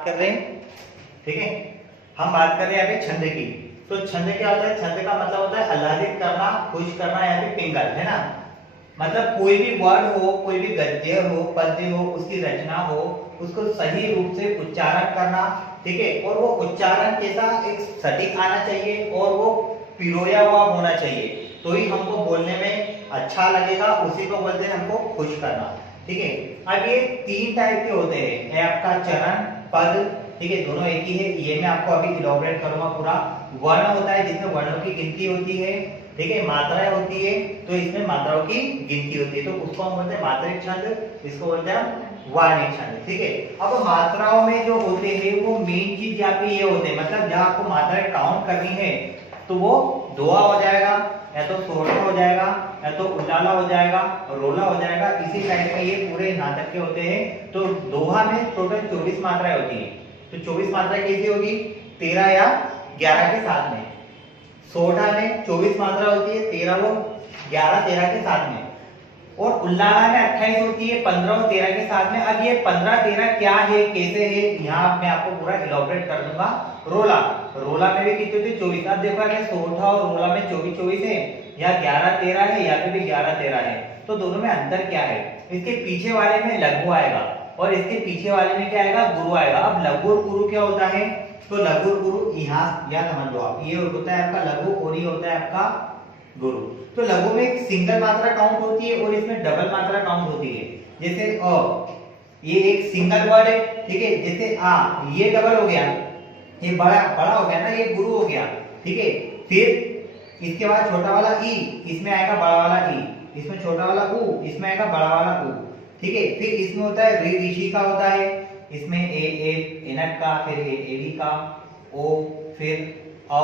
बात कर रहे हैं, ठीक है। हम बात कर रहे हैं यहाँ पे छंद की। तो छंद क्या होता है? छंद का मतलब होता है आह्लादित करना, खुश करना या फिर पिंगल, है ना। मतलब कोई भी वर्ड हो, कोई भी गद्य हो, पद्य हो, उसकी रचना हो, उसको सही रूप से उच्चारण करना, ठीक है। और वो उच्चारण कैसा, एक सटीक आना चाहिए और वो पिरोया हुआ होना चाहिए, तो ही हमको बोलने में अच्छा लगेगा। उसी को बोलते हैं हमको खुश करना, ठीक है। अब ये 3 टाइप के होते हैं, ये आपका चरण, पद, ठीक है, दोनों एक ही है। ये मैं आपको अभी इलॉबरेट करूंगा पूरा। वर्ण होता है जिसमें वर्णों की गिनती होती है, ठीक है। मात्राएं होती है तो इसमें मात्राओं की गिनती होती है, तो उसको हम बोलते हैं मात्रिक छंद, इसको बोलते हैं वार्णिक छंद, ठीक है। अब मात्राओं में जो होते हैं वो मेन चीज यहाँ पे ये होते हैं, मतलब जहाँ आपको मात्राएं काउंट करनी है तो वो दोहा हो जाएगा, या तो सोहरा हो जाएगा, या तो उलाला हो जाएगा, रोला हो जाएगा। इसी टाइप में ये पूरे नाटक के होते हैं। तो दोहा में टोटल 24 मात्राएं होती है। तो 24 मात्राएं कैसी होगी? 13 या 11 के साथ में। सोहरा में 24 मात्रा होती है, 13 व 11 13 के साथ में। और उल्लाला में 28 होती है, 15 और 13 के साथ में। अब ये 15 13 क्या है, कैसे है, यहाँ मैं आपको पूरा इलॉबरेट कर दूंगा। रोला, रोला में भी कितनी होती है? 24। अब देखो अगर सोहरा और रोला में 24 24 है, या 11 13 है, या फिर भी 11 13 है, तो दोनों में अंतर क्या है? इसके पीछे वाले में लघु आएगा और इसके पीछे वाले में क्या आएगा? गुरु आएगा। अब लघु और गुरु क्या होता है? तो लघु और गुरु यहाँ या समझ लो आप, ये होता है आपका लघु और ये होता है आपका गुरु। तो लघु में एक सिंगल मात्रा काउंट होती है और इसमें डबल मात्रा काउंट होती है। जैसे अ, ये एक सिंगल वर्ड है, ठीक है। जैसे आ, ये डबल हो गया, ये बड़ा बड़ा हो गया ना, ये गुरु हो गया, ठीक है। फिर इसके बाद छोटा वाला ई, इसमें आएगा बड़ा वाला ई, इसमें छोटा वाला उ, इसमें आएगा बड़ा वाला उ, ठीक है। फिर इसमें होता है ऋ ऋषि का होता है, इसमें ए एनट का, फिर एडी का, ओ, फिर औ,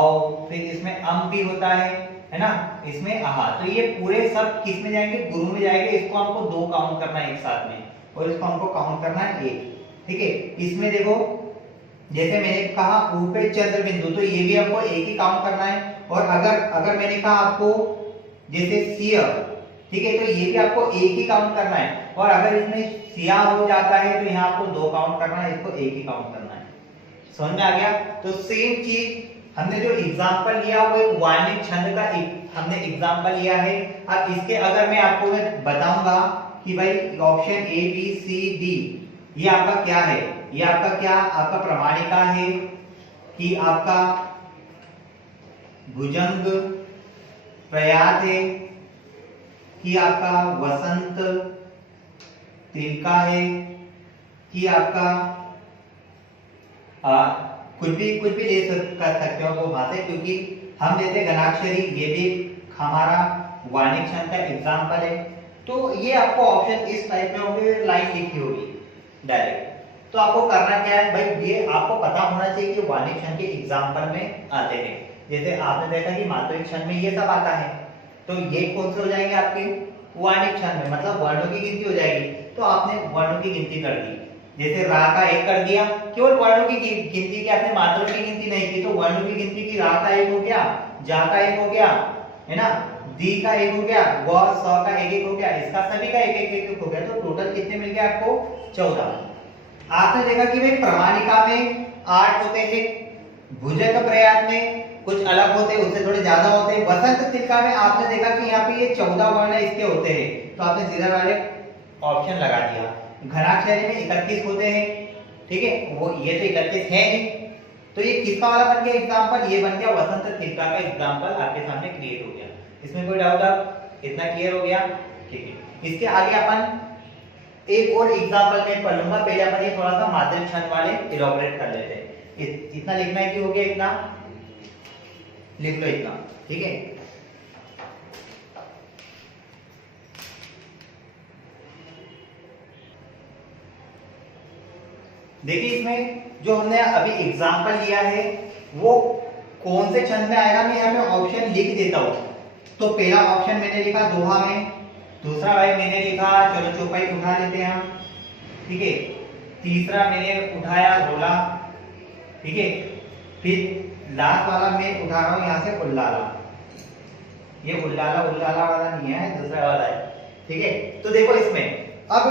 फिर इसमें अम भी होता है ना, इसमें आहा। तो ये पूरे सब किस में जाएंगे? गुरु में जाएंगे। इसको हमको 2 काउंट करना है एक साथ में, और इसको हमको काउंट करना है 1, ठीक है। इसमें देखो जैसे मैंने कहा ऊ पे चंद्र बिंदु, तो ये भी हमको 1 ही काउंट करना है। और अगर मैंने कहा आपको जैसे सिया, ठीक है, तो ये भी आपको 1 ही काउंट करना है। और अगर इसमें सिया हो जाता है तो यहाँ आपको 2 काउंट करना है, इसको 1 ही काउंट करना है। समझ में आ गया? तो सेम चीज हमने जो एग्जांपल लिया वो एक वार्णिक छंद का हमने एग्जांपल लिया है। अब इसके अगर मैं आपको बताऊंगा कि भाई option A B C D ये आपका क्या है, ये आपका क्या, आपका प्रमाणिका है कि आपका भुजंग प्रयात है कि आपका वसंत तिनका है कि आपका कुछ भी ले कर सकते हो वो वहां से, क्योंकि हम लेते घनाक्षरी, ये भी हमारा वार्णिक छंद का एग्जांपल है। तो ये आपको ऑप्शन इस टाइप में होंगे, लाइन लिखी होगी डायरेक्ट। तो आपको करना क्या है भाई, ये आपको पता होना चाहिए कि वार्णिक छंद के एग्जांपल में आते हैं। जैसे आपने देखा कि मात्रिक छंद में ये सब आता है, तो ये कौन से हो जाएंगे आपके? वार्णिक छंद में, मतलब वर्णों की गिनती हो जाएगी। तो आपने वर्णों की गिनती कर दी, जैसे रा का 1 कर दिया, केवल वर्णों की गिनती की, आपने मात्राओं की गिनती नहीं की। तो वर्णों की गिनती की, रा का 1 हो गया, जा का 1 हो गया, है ना, दी का 1 हो गया, व स का 1 1 हो गया, इसका सभी का 1 1 1 हो गया। तो टोटल कितने मिल गए आपको? 14। आपने देखा कि भाई प्रमाणिका में 8 होते हैं, भुजंग प्रयात में कुछ अलग होते हैं, उससे थोड़े ज्यादा होते हैं। वसंत तिलका में आपने देखा कि यहाँ पे ये 14 वर्ण इसके होते हैं, तो आपने सीधा डायरेक्ट ऑप्शन लगा दिया। घनाक्षरी में 31 होते हैं, ठीक है, वो ये तो 31 है ही। तो ये किसका वाला बन गया एग्जांपल? ये बन गया वसंत तिलका का एग्जांपल, आपके सामने क्रिएट हो गया। इसमें कोई डाउट? अब इतना क्लियर हो गया, ठीक है। इसके आगे अपन एक और एग्जांपल में पढ़ लूंगा, पहले अपन ये थोड़ा सा मात्रिक छंद वाले इलॉबरेट कर लेते हैं। इतना लिखना है कि हो गया, इतना लिख लो, इतना, ठीक है। देखिए इसमें जो हमने अभी एग्जांपल लिया है वो कौन से छंद में आएगा, मैं यहाँ पे ऑप्शन लिख देता हूँ। तो पहला ऑप्शन मैंने लिखा दोहा में, दूसरा भाई मैंने लिखा, चलो चौपाई उठा लेते हैं हम, ठीक है, तीसरा मैंने उठाया रोला, ठीक है, फिर लास्ट वाला मैं उठा रहा हूँ यहाँ से उल्लाला। ये उल्लाला वाला नहीं है, दूसरा वाला है, ठीक है। तो देखो इसमें अब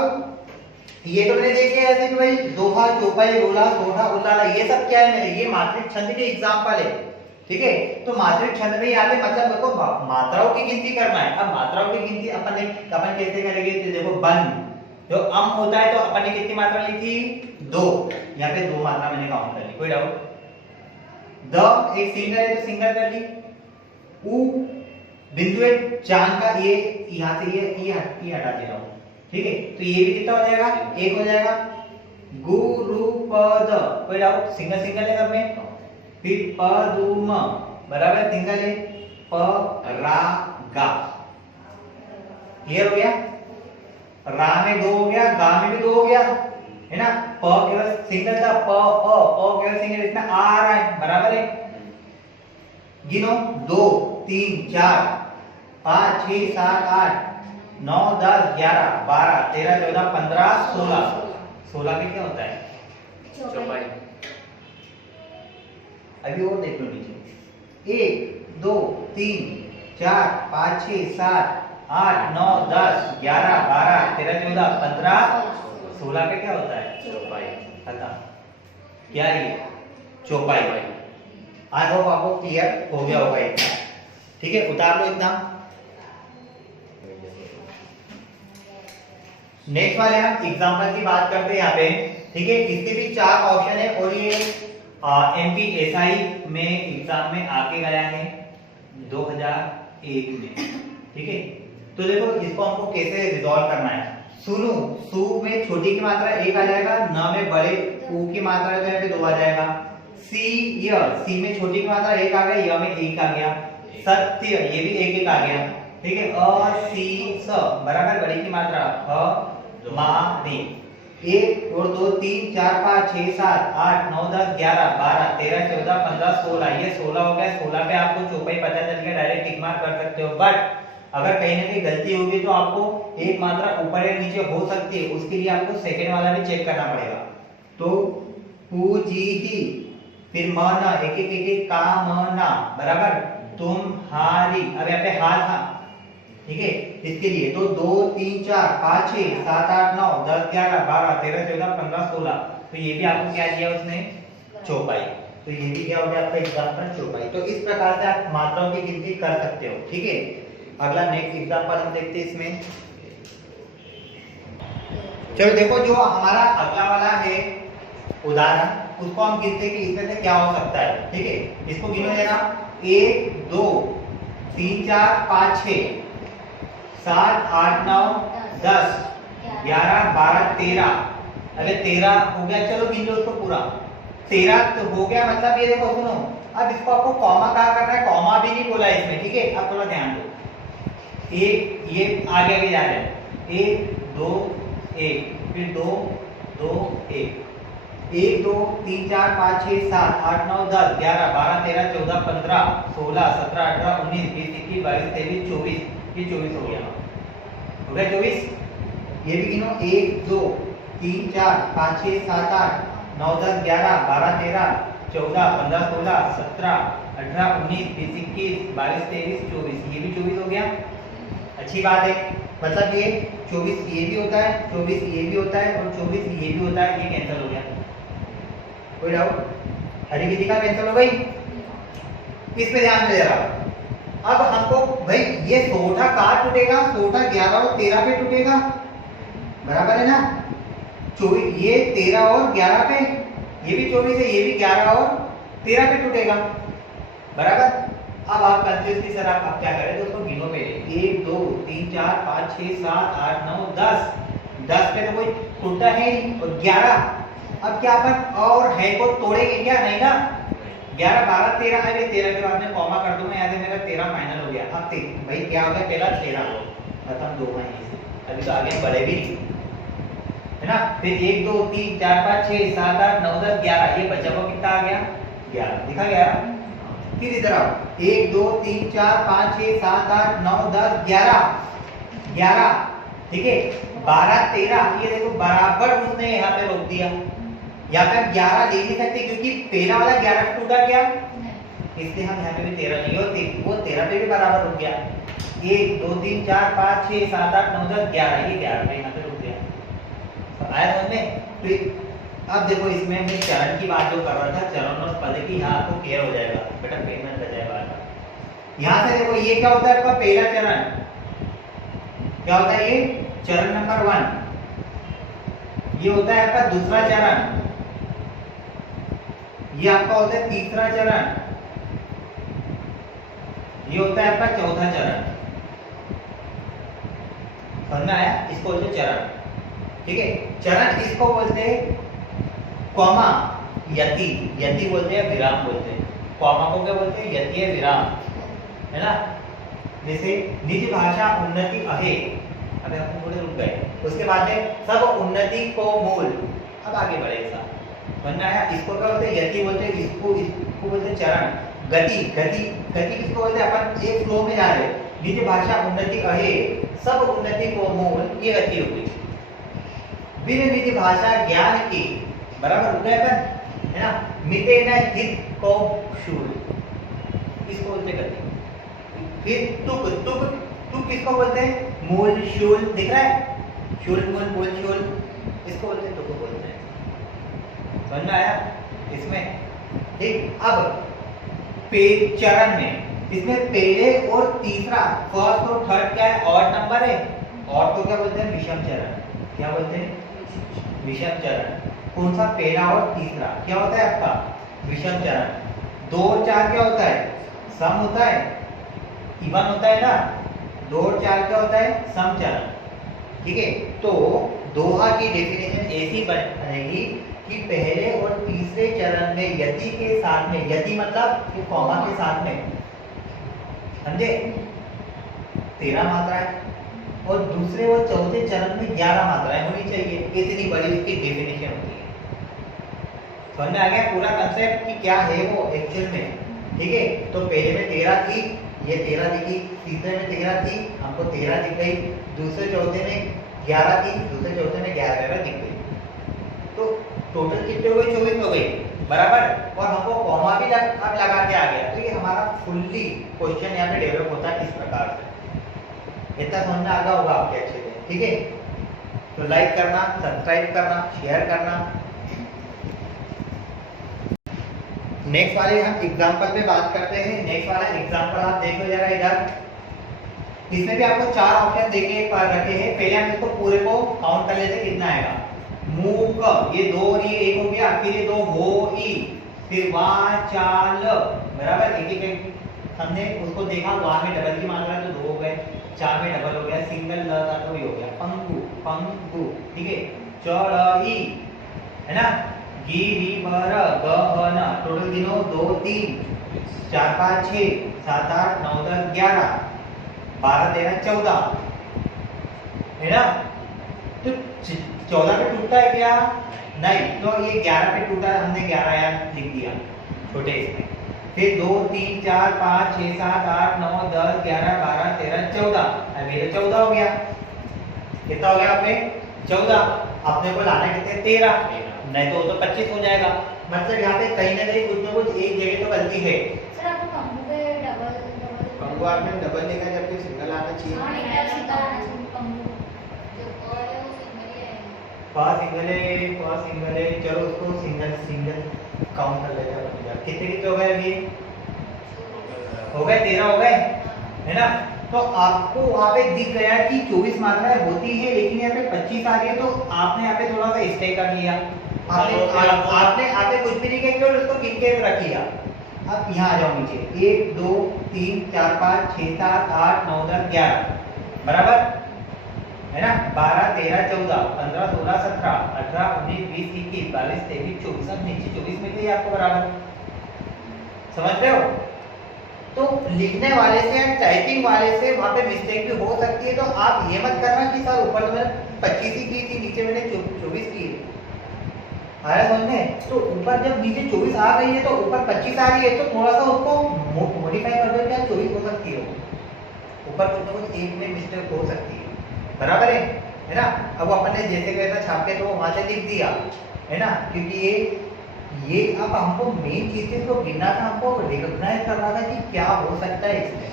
ये तो मैंने देखे ऐसे कि भाई दोहा, चौपाई, रोला, सोढ़ा, उल्लाला, ये सब क्या है मेरे, ये मात्रिक छंद के एग्जांपल है। ठीक है, तो मात्रिक छंद में यहाँ पे मतलब देखो मात्राओं की गिनती करना है। अब मात्राओं की गिनती अपन कैसे करेंगे, तो देखो बन जो अम होता है तो अपन ने कितनी मात्रा लिखी, 2, यहाँ पे 2 मात्रा मैंने काउंट कर ली, कोई डाउट। द एक सिंगल है तो सिंगल कर ली। उ बिंदु है चांद का, ये यहाँ से ये हटा दे रहा हूँ। ठीक है, तो ये भी कितना हो जाएगा, 1 हो जाएगा। गु रु प द, कोई डाउट, सिंगल सिंगल है सब में। फिर प दु म बराबर सिंगल है। प रा गा, क्लियर हो गया। रा में 2 हो गया, गा में भी 2 हो गया, है ना। प केवल सिंगल था, प अ केवल सिंगल, इतना आ रहा है, बराबर है। गिनो 2 3 4 5 6 7 8 9 10 11 12 13 14 15 16 16 में क्या होता है, चौपाई। अभी और देख लो नीचे, 1 2 3 4 5 6 7 8 9 10 11 12 13 14 15 16 पे क्या होता है, चौपाई। खत्म। क्या ये चौपाई। आई होप आपको क्लियर हो गया होगा इतना। ठीक है, उतार लो एकदम। नेक्स्ट वाले हम एग्जांपल की बात करते हैं यहाँ पे। ठीक है, इसके भी 4 ऑप्शन है और ये एमपीएसआई में एग्जाम में आके गया है 2001 में। ठीक है, तो देखो इसको हमको कैसे रिजॉल्व करना है। सुनु, सु में छोटी की मात्रा 1 आ जाएगा, न में बड़े उ की मात्रा तो यहाँ पे 2 आ जाएगा। सी य, सी में छोटी की मात्रा 1 आ गया, य में 1 आ गया। सत्य, ये भी 1 1 आ गया। ठीक है, अ सी स बराबर बड़ी की मात्रा ह मा री। 1 और 2 3 4 5 6 7 8 9 10 11 12 13 14 15 16, ये 16 हो गया। 16 पे आपको चौपाई पता चल गया, डायरेक्ट टिक मार्क कर सकते हो। बट अगर कहीं ना कहीं गलती होगी तो आपको एक मात्रा ऊपर या नीचे हो सकती है, उसके लिए आपको सेकंड वाला भी चेक करना पड़ेगा। तो पूजी ही, फिर म ना, एक एक का म ना बराबर तुम्हारी। अब यहाँ पे हाल था, ठीक है, इसके लिए तो 2 3 4 5 6 7 8 9 10 11 12 13 14 15 16, तो ये भी आपको क्या दिया उसने, चौपाई। तो ये भी क्या हो गया आपका एग्जांपल, चौपाई। तो इस प्रकार से आप मात्राओं की गिनती कर सकते हो। ठीक है, अगला नेक्स्ट एग्जांपल हम देखते हैं इसमें। चलो देखो, जो हमारा अगला वाला है उदाहरण, उसको हम गिनते कि इसमें से क्या हो सकता है। ठीक है, इसको गिनो जरा। 1 2 3 4 5 6 7 8 9 10 11 12 13। अरे 13 हो गया, चलो गिन लो उसको पूरा। 13 तो हो गया, मतलब ये देखो सुनो, अब इसको आपको कॉमा कहाँ करना है, कॉमा भी नहीं बोला इसमें। ठीक है, अब थोड़ा ध्यान दो। एक ये आगे आगे जा रहे हैं, 1 2 1, फिर 2 2 1, 1 2 3 4 5 6 7 8 9 10 11 12 13 14 15 16 17 18 19 20 21 22 23 24, ये 24 हो गया। हो गया 24। ये भी गिनो, 1 2 3 4 5 6 7 8 9 10 11 12 13 14 15 16 17 18 19 20 21 22 23 24, ये भी 24 हो गया। अच्छी बात है, मतलब ये 24 ये भी होता है, 24 ये भी होता है और 24 ये भी होता है, ये कैंसिल हो गया। कोई डाउट, हरी की दिखा कैंसिल हो गई। इस पे ध्यान दे रहा। अब हमको भाई ये सोठा कहाँ टूटेगा, सोठा 11 और 13 पे टूटेगा, बराबर है ना। 24 ये 13 और 11 पे, ये भी 24 है, ये भी 11 और 13 पे टूटेगा, बराबर। अब आप कंफ्यूज की सर आप क्या करें दोस्तों, गिनो पे 1 2 3 4 5 6 7 8 9 10, 10 पे तो कोई टूटा है और 11। अब क्या अपन और है को तोड़ेंगे क्या, नहीं ना। 11 12 13 है, 13 के बाद में कॉमा कर दूं मैं, यहाँ से मेरा 13 फाइनल हो गया। अब भाई क्या हो गया, पहला 13 खत्म, 2 महीने अभी तो आगे बढ़े भी नहीं, है ना। फिर 1 2 3 4 5 6 7 8 9 10 11, ये बचा हुआ कितना आ गया, 11 दिखा गया। फिर इधर आओ, 1 2 3 4 5 6 7 8 9 10 11 11, ठीक है। 12 13, ये देखो बराबर उसने यहाँ पे रोक दिया। यहाँ पे 11 ले नहीं सकते क्योंकि पहला वाला 11 टूटा क्या, इसलिए हम यहाँ पे भी 13 नहीं, और वो 13 पे भी बराबर रुक गया। 1 2 3 4 5 6 7 8 9 10 11, ये 11 पे यहाँ पे रुक गया। तो आया समझ में? तो अब देखो इसमें मैं चरण की बात जो कर रहा था, चरण और पद की, यहाँ आपको क्लियर हो जाएगा बेटा, पेन में रह जाएगा। यहाँ से देखो ये क्या होता है आपका पहला चरण, क्या होता है ये चरण नंबर 1, ये होता है आपका दूसरा चरण, ये आपका होता है तीसरा चरण, ये होता है आपका चौथा चरण। समझ में आया? इसको बोलते चरण, ठीक है। चरण इसको बोलते हैं कॉमा यति, यति बोलते हैं विराम बोलते हैं। कॉमा को क्या बोलते हैं? यति है विराम, है ना। जैसे निज भाषा उन्नति अहे, अबे हम थोड़े रुक गए, उसके बाद में सब उन्नति को मूल, अब आगे बढ़ेगा। समझ में आया? इसको क्या बोलते हैं? यति बोलते हैं, इसको बोलते हैं चरण। गति, गति गति किसको बोलते हैं? अपन एक फ्लो में जा रहे, निज भाषा उन्नति अहे, सब उन्नति को मूल, ये गति हो गई। बिन निज भाषा ज्ञान की, बराबर रुक गए अपन, है ना। मिटे न हित को शूल, इसको बोलते गति। फिर तुक, तुक तुक किसको बोलते हैं? मूल शूल, दिख रहा है? शूल मूल मूल शूल, इसको बोलते हैं, तुक बोलते हैं। समझ में आया इसमें? ठीक। अब चरण में इसमें पहले और तीसरा, फर्स्ट और थर्ड क्या है? ऑड नंबर है। ऑड को क्या बोलते हैं? विषम चरण। क्या बोलते हैं? विषम चरण। कौन सा? पहला और तीसरा क्या होता है आपका? विषम चरण। 2 और 4 क्या होता है? सम होता है, इवन होता है ना। 2 और 4 क्या होता है? सम चरण, ठीक है। तो दोहा की डेफिनेशन ऐसी बनेगी कि पहले और तीसरे चरण में यति के साथ में, यति मतलब कि कॉमा के साथ में, समझे, 13 मात्राएं, और दूसरे और चौथे चरण में 11 मात्राएं होनी चाहिए। इतनी बड़ी इसकी डेफिनेशन होती है। समझ में आ गया पूरा कंसेप्ट कि क्या है वो एक्चुअल में, ठीक है। तो पहले में 13 थी, ये 13 दिखी, तीसरे में 13 थी, हमको 13 दिख गई, दूसरे चौथे में 11 थी, दूसरे चौथे में 11 दिख गई। तो टोटल कितने हो गए? 24 हो गई, बराबर। और हमको कॉमा भी अब लगा के आ गया, तो ये हमारा फुल्ली क्वेश्चन यहाँ पे डेवलप होता है इस प्रकार से। इतना समझना आ गया होगा आपके अच्छे से, ठीक है। तो लाइक करना, सब्सक्राइब करना, शेयर करना। नेक्स्ट वाले हम एग्जांपल पे बात करते हैं। नेक्स्ट वाला एग्जांपल आप देखो जरा इधर, इसमें भी आपको 4 ऑप्शन देके रखे हैं। पहले हम इसको पूरे को काउंट कर लेते, कितना आएगा। मूक, ये 2 और ये 1 हो गया, फिर ये 2 हो ई, फिर वाचाल, बराबर। एक एक हमने उसको देखा, वहां में डबल की मात्रा तो 2 हो गए, 4 में डबल हो गया, सिंगल ल था तो ये हो गया पंगु, पंगु, ठीक है। चढ़ई, है ना। गिरी बर गहन, टोटल गिनो 2 3 4 5 6 7 8 9 10 11 12 13 14, है ना। तो 14 पे टूटता है क्या? नहीं, तो ये 11 पे टूटा है, हमने 11 यहाँ लिख दिया छोटे इसमें। फिर 2 3 4 5 6 7 8 9 10 11 12 13 14, अब ये 14 हो गया। कितना हो गया आपने? 14। अपने को लाना कितने? 13, नहीं तो 25 हो जाएगा। मतलब यहाँ पे कहीं ना कहीं कुछ ना कुछ एक जगह तो गलती है। सर आपको पंगु पे डबल पंगु आपने डबल लिखा जबकि सिंगल आना चाहिए। हां पंगु जो और है वो सिंगल ही है। फर्स्ट सिंगल है, चलो उसको सिंगल सिंगल काउंट कर लेते हैं। कितने कितने हो गए अभी? हो गए 13 हो गए, है ना। तो आपको वहां पे दिख गया कि 24 मात्राएं होती है, लेकिन यहाँ पे 25 आ रही है, तो आपने यहाँ पे थोड़ा सा स्टे कर लिया। आपने कुछ भी नहीं किया, केवल उसको गिन के रख लिया। अब यहाँ आ जाओ नीचे, 1 2 3 4 5 6 7 8 9 10 11, बराबर, है ना। 12 13 14 15 16 17 18 19 20 21 22 23 24, अब नीचे 24 मिल गई आपको, बराबर। समझ रहे हो? तो लिखने वाले से या टाइपिंग वाले से वहां पे मिस्टेक भी हो सकती है। तो आप ये मत करना कि सर ऊपर तो मैंने 25 ही की थी, नीचे मैंने 24 की। आया समझ में? तो ऊपर जब नीचे 24 आ गई है तो ऊपर 25 आ रही है, तो थोड़ा सा उसको मॉडिफाई कर दो, क्या 24 हो सकती है, ऊपर कुछ ना कुछ एक में मिस्टेक हो सकती है, बराबर है ना। अब अपन ने जैसे कैसा छाप के तो वहां से लिख दिया, है ना, क्योंकि ये अब हमको मेन चीज को गिनना था, हमको रिकॉग्नाइज करना था कि क्या हो सकता है इसमें।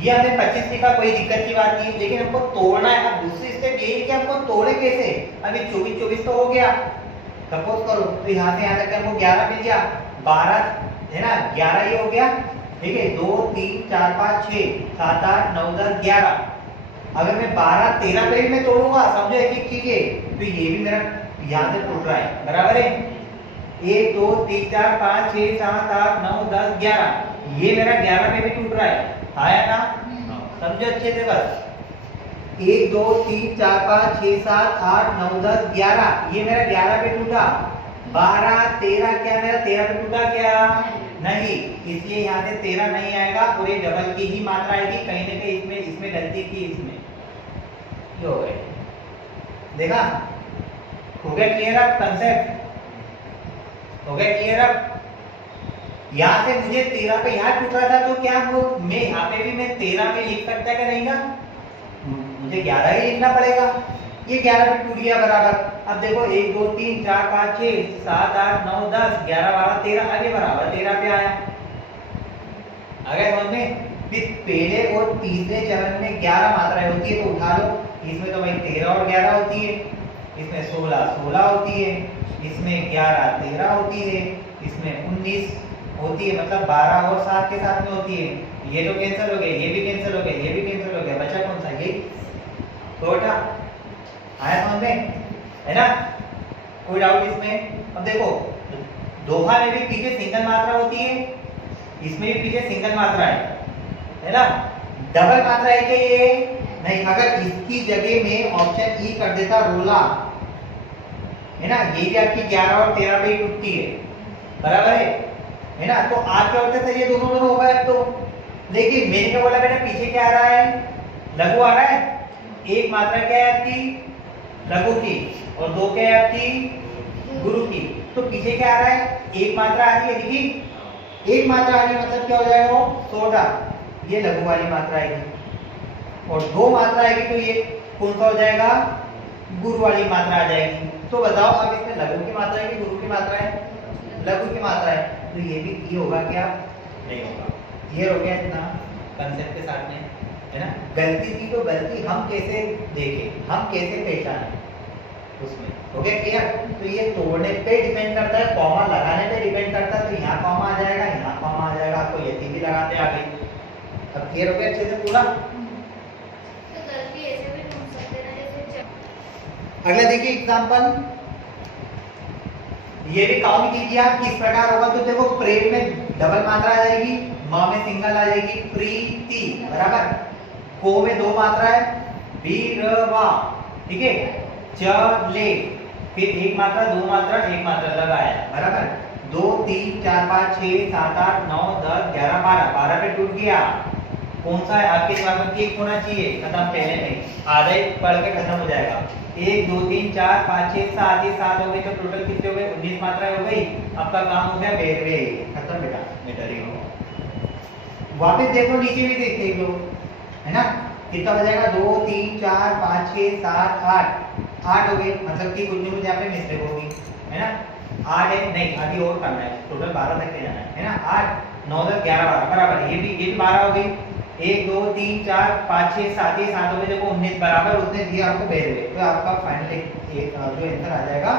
ये हमें 25 लिखा, कोई दिक्कत की बात नहीं है, लेकिन हमको तोड़ना है। अब दूसरी स्टेप यही है कि हमको तोड़े कैसे। अभी 24 तो हो गया, सपोज करो तो यहाँ से यहाँ तक हमको 11 मिल गया, 12 है ना, 11 ये हो गया, ठीक है। 2 3 4 5 6 7 8 9 10 11। अगर मैं 12 13 पे भी मैं तोड़ूंगा, समझो एक एक चीज है, तो ये भी मेरा यहाँ से टूट रहा है, बराबर है। 1 2 3 4 5 6 7 8 9 10 11, ये मेरा 11 पे भी टूट रहा है, आया ना, समझो अच्छे से बस। 1 2 3 4 5 6 7 8 9 10 11, ये मेरा 11 पे टूटा। 12 13 क्या मेरा 13 पे टूटा क्या? नहीं, इसलिए यहाँ से 13 नहीं आएगा और ये डबल की ही मात्रा आएगी, कहीं ना कहीं इसमें गलती की, इसमें ये हो गए। देखा, हो गया क्लियर अब कंसेप्ट, हो गया क्लियर अब। यहाँ से मुझे 13 पे यहाँ टूट रहा था, तो क्या मैं यहाँ पे भी मैं 13 पे लिख सकता है नहीं ना, मुझे 11 ही लिखना पड़ेगा। ये 11 पे टूट गया बराबर। अब देखो 1 2 3 4 5 6 7 8 9 10 11 12 13, अरे बराबर 13 पे आया। अगर समझ में, फिर पहले और तीसरे चरण में 11 मात्राएं होती है, तो उठा लो। इसमें तो भाई 13 और 11 होती है, इसमें 16 होती है, इसमें 11 13 होती है, इसमें 19 होती है, मतलब 12 और 7 के साथ में होती है। ये तो कैंसिल हो गए, ये भी कैंसिल हो गए, ये भी कैंसिल हो गया, बचा कौन सा? ये छोटा। आया समझ में, है ना, कोई डाउट इसमें? अब देखो दोहा में भी पीछे सिंगल मात्रा होती है, इसमें भी पीछे सिंगल मात्रा है ना। डबल मात्रा है क्या ये? नहीं। अगर इसकी जगह में ऑप्शन ई कर देता रोला, है ना, ये भी आपकी 11 और 13 पे ही टूटती है, बराबर है ना। तो आप क्या होते थे, ये दोनों हो गए। अब तो देखिए मैंने क्या बोला बेटा, पीछे क्या आ रहा है? लघु आ रहा है। एक मात्रा क्या है आपकी? लघु की, और दो क्या है आपकी? गुरु की। तो पीछे क्या आ रहा है? एक मात्रा आ रही है, देखिए एक मात्रा आ रही है, मतलब क्या हो जाएगा वो? 16, ये लघु वाली मात्रा आएगी। और दो मात्रा आएगी तो ये कौन सा हो जाएगा? गुरु वाली मात्रा आ जाएगी। तो बताओ अब इसमें लघु की मात्रा है कि गुरु की मात्रा है? लघु की मात्रा है, तो ये भी ये होगा क्या? नहीं होगा। क्लियर हो गया इतना कंसेप्ट के साथ में, है ना। गलती थी तो गलती हम कैसे देखें, हम कैसे पहचाने उसमें, हो गया क्लियर। तो ये तोड़ने पे डिपेंड करता है, कॉमा लगाने पे डिपेंड करता है। तो यहाँ कॉमा आ जाएगा, यहाँ कॉमा आ जाएगा, आपको यदि भी लगाते आगे। अब क्लियर हो गया अच्छे से पूरा। तो गलती ऐसे भी ढूंढ सकते हैं जैसे अगला देखिए एग्जांपल, ये भी काउंट कीजिए आप किस प्रकार होगा। तो देखो प्रेम में डबल मात्रा आ जाएगी, माँ में सिंगल आ जाएगी, प्रीति बराबर। को में दो मात्रा है, बीरवा, ठीक है। चले, फिर एक मात्रा, दो मात्रा, एक मात्रा लगाया, बराबर। 2 3 4 5 6 7 8 9 10 11 12, 12 पे टूट गया। कौन सा है आपके दिमाग में? एक होना चाहिए, खत्म पहले नहीं, आधा ही पढ़ के खत्म हो जाएगा। 1 2 3 4 5 6 7, ये 7 हो गई, तो टोटल कितने हो गए? 19 मात्राएं हो गई। आपका काम हो गया बेरवे, खत्म बेटा, मीटरिंग हो। वापस देखो नीचे भी देखते लो, है ना, कितना हो जाएगा? 2 3 4 5 6 7 8 हो गए, मतलब कि कुछ नहीं कुछ यहाँ पे मिस्टेक होगी, है ना। 8 है, नहीं अभी और करना है, टोटल 12 तक ले जाना है ना। 8 9 10 11 12 बराबर, ये भी 12 हो गई। 1 2 3 4 5 6 7, ये 7 हो गए, देखो 19 बराबर उसने दिया आपको बेरवे। तो आपका फाइनल जो आंसर आ जाएगा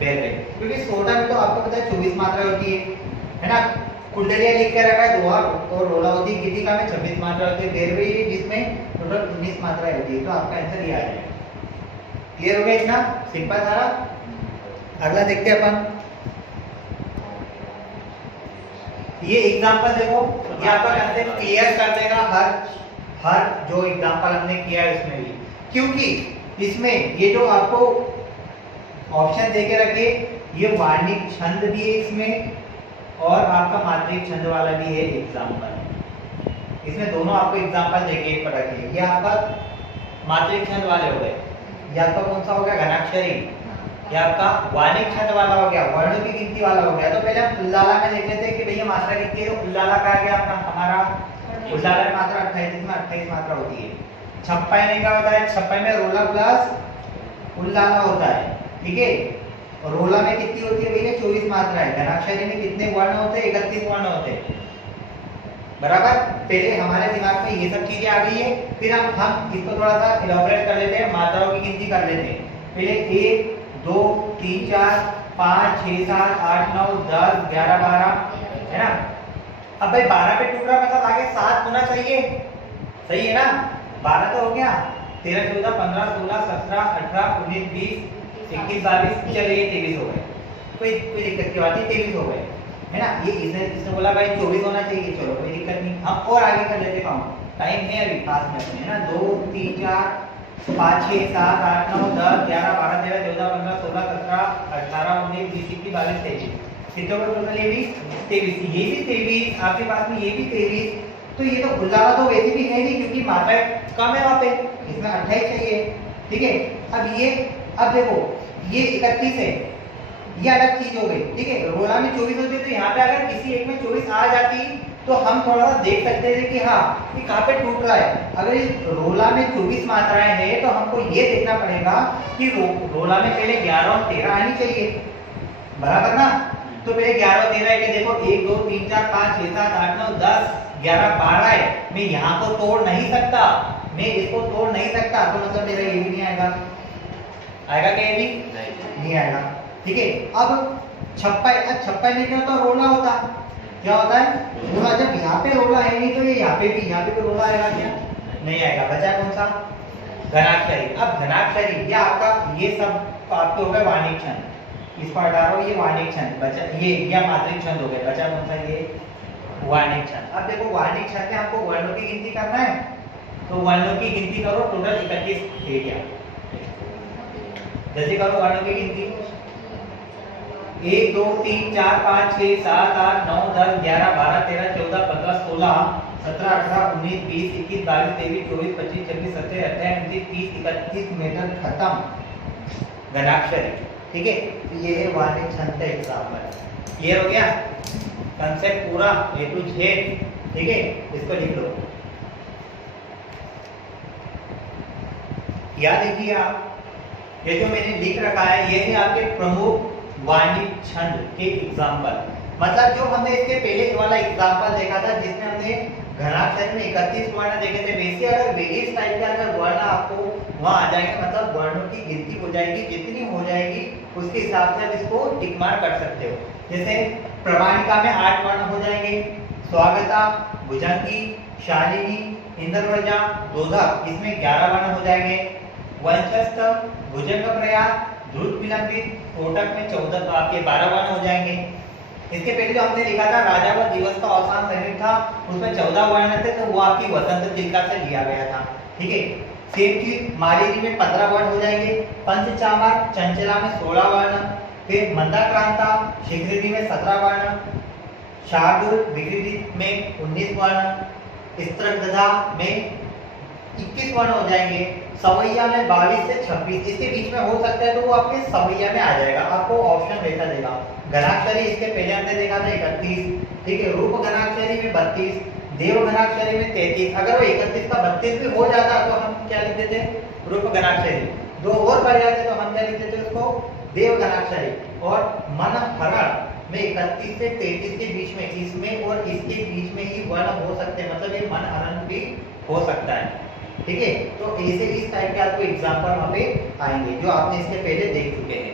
बेरवे, क्योंकि सोडा में तो आपको पता है 24 मात्रा होती है ना। कुंडलिया लिख के रखा है, दोहा और रोला होती है, गीतिका में 26 मात्रा होती है, बेरवे जिसमें टोटल 19 मात्राएं होती है। तो आपका आंसर ये आ जाएगा। क्लियर हो गया इतना सिंपल सारा। अगला देखते हैं अपन, ये एग्जांपल देखो, ये आपका कंसेप्ट क्लियर कर देगा हर जो एग्जांपल हमने किया है उसमें भी, क्योंकि इसमें ये जो आपको ऑप्शन देके रखे, ये वार्णिक छंद भी है इसमें, और आपका मात्रिक छंद वाला भी है एग्जांपल। इसमें दोनों आपको एग्जांपल देके पता किए। ये आपका मात्रिक छंद वाले हो गए, ये आपका कौन सा हो गया? घनाक्षरी। ये आपका वार्णिक छंद वाला हो गया, वर्णों की गिनती वाला हो गया। तो पहले हम उल्लाला में देख लेते हैं कि भैया मात्रा कितनी है। उल्लाला का आ गया अपना हमारा उल्लाला में मात्रा 28, इसमें 28 मात्रा होती है। छप्पई में क्या होता है? छप्पई में रोला प्लस उल्लाला होता है, ठीक है। और रोला में कितनी होती है भैया? 24 मात्रा है। घनाक्षरी में कितने वर्ण होते हैं? 31 वर्ण होते हैं। बराबर। पहले हमारे दिमाग में ये सब चीजें आ गई है, फिर हम इसको थोड़ा सा इलॉबरेट कर लेते हैं, मात्राओं की गिनती कर लेते हैं। पहले 1 2 3 4 5 6 7 8 9 10 11 12 है ना। अब भाई 12 पे टूट रहा मतलब आगे 7 होना चाहिए, सही है ना। 12 तो हो गया, 13 14 15 16 17 18 19 20 21 22, चलो ये 23 हो गए। कोई दिक्कत की बात नहीं, 23 हो गए है ना। ये इसने बोला भाई 24 होना चाहिए, चलो कोई दिक्कत नहीं, हम और आगे कर लेते काउंट, टाइम है अभी पास में अपने, है ना। 2 3 4 5 6 7 8 9 10 11 12 13 14 15 16 17 18 19 20 21 22 23, कितने हो गए टोटल? ये भी 23, ये भी 23, आपके पास में ये भी 23। तो ये तो गुजारा तो वैसे भी है नहीं, क्योंकि मात्रा कम है वहां पे, इसमें 28 चाहिए, ठीक है। अब देखो ये 31 है, ये अलग चीज हो गई, ठीक है। रोला में 24 होती है, तो यहाँ पे अगर किसी एक में 24 आ जाती तो हम थोड़ा सा देख सकते थे कि हाँ ये कहाँ पे टूट रहा है। अगर इस रोला में 24 मात्राएं हैं तो हमको ये देखना पड़ेगा कि रोला में पहले 11 और 13 आनी चाहिए, बराबर ना। तो पहले 11 और 13 है कि देखो 1 2 3 4 5 6 7 8 9 10 11 12 है, मैं यहाँ को तोड़ नहीं सकता, मैं इसको तोड़ नहीं सकता, तो मतलब मेरा ये भी नहीं आएगा। आएगा क्या? ये भी नहीं आएगा, ठीक है। अब 56 लेकर तो रोला होता, क्या होता है रोला। जब यहाँ पे रोला है नहीं तो ये यहाँ पे भी रोला आएगा क्या? नहीं आएगा। बचा कौन सा? घनाक्षरी। अब घनाक्षरी ये आपका, ये सब आपके हो गए वार्णिक छंद, इसको हटा रहा हूँ, ये वार्णिक छंद बचा, ये मात्रिक छंद हो गए। बचा कौन सा? ये वार्णिक छंद। अब देखो वार्णिक छंद में आपको वर्णों की गिनती करना है, तो वर्णों की गिनती करो, टोटल 31 है क्या? जल्दी करो वर्णों की गिनती। 1 2 3 4 5 6 7 8 9 10 11 12 13 14 15 16 17 18 19 20 21 22 23 24 25 26 27 28 29 30 31 मेथड खत्म। घनाक्षरी, ठीक है। ये है वार्णिक छंद का एग्जाम्पल, क्लियर हो गया कंसेप्ट पूरा A to Z, ठीक है। इसको लिख लो, याद देखिए आप, ये जो मैंने लिख रखा है ये है आपके प्रमुख वार्णिक छंद के एग्जाम्पल। मतलब जो हमने इसके पहले वाला एग्जाम्पल देखा था जिसमें हमने घनाक्षर में 31 वर्ण देखे थे, वैसे अगर वेरियस टाइप के अगर वर्ण आपको वहां आ जाएंगे, मतलब वर्णों की गिनती हो जाएगी, जितनी हो जाएगी उसके हिसाब से आप इसको टिक मार कर सकते हो। जैसे प्रमाणिका में 8 वर्ण हो जाएंगे, स्वागता, भुजंगी, शालिनी, इंद्रवजा, दोधक, इसमें 11 वर्ण हो जाएंगे। वंशस्थ, भुजंग प्रयाग, ध्रुत विलंबित, कोटक में 14 आपके 12 वर्ण हो जाएंगे। इसके पहले जो हमने लिखा था राजा व दिवस का अवसान सहित था, उसमें 14 वर्ण थे, तो वो आपकी वसंत चिल्का से लिया गया था, ठीक है। सेम चीज मालिनी में 15 वर्ण हो जाएंगे, पंचचामर चंचला में 16 वर्ण, फिर मंदाक्रांता शीघ्रदी में 17 वर्ण, शार्दुल विकृति में 19 वर्ण, स्त्रगधा में 21 वर्ण हो जाएंगे, सवैया में 22 से 26, इसके बीच में हो सकता है तो वो आपके सवैया में आ जाएगा, आपको ऑप्शन वैसा देगा। घनाक्षरी इसके पहले हमने देखा था 31, ठीक है। रूप घनाक्षरी में 32, देव घनाक्षरी में 33। अगर वो 31 का 32 भी हो जाता तो हम क्या लिख देते? रूप घनाक्षरी। दो और बढ़ जाते तो हम क्या लिख देते उसको? देव घनाक्षरी। और मन हरण में 31 से 33 के बीच में, इसमें और इसके बीच में ही वर्ण हो सकते हैं, मतलब ये मन हरण भी हो सकता है, ठीक है। तो ऐसे इस टाइप के आपको एग्जाम्पल वहां पे आएंगे जो आपने इसके पहले देख चुके हैं।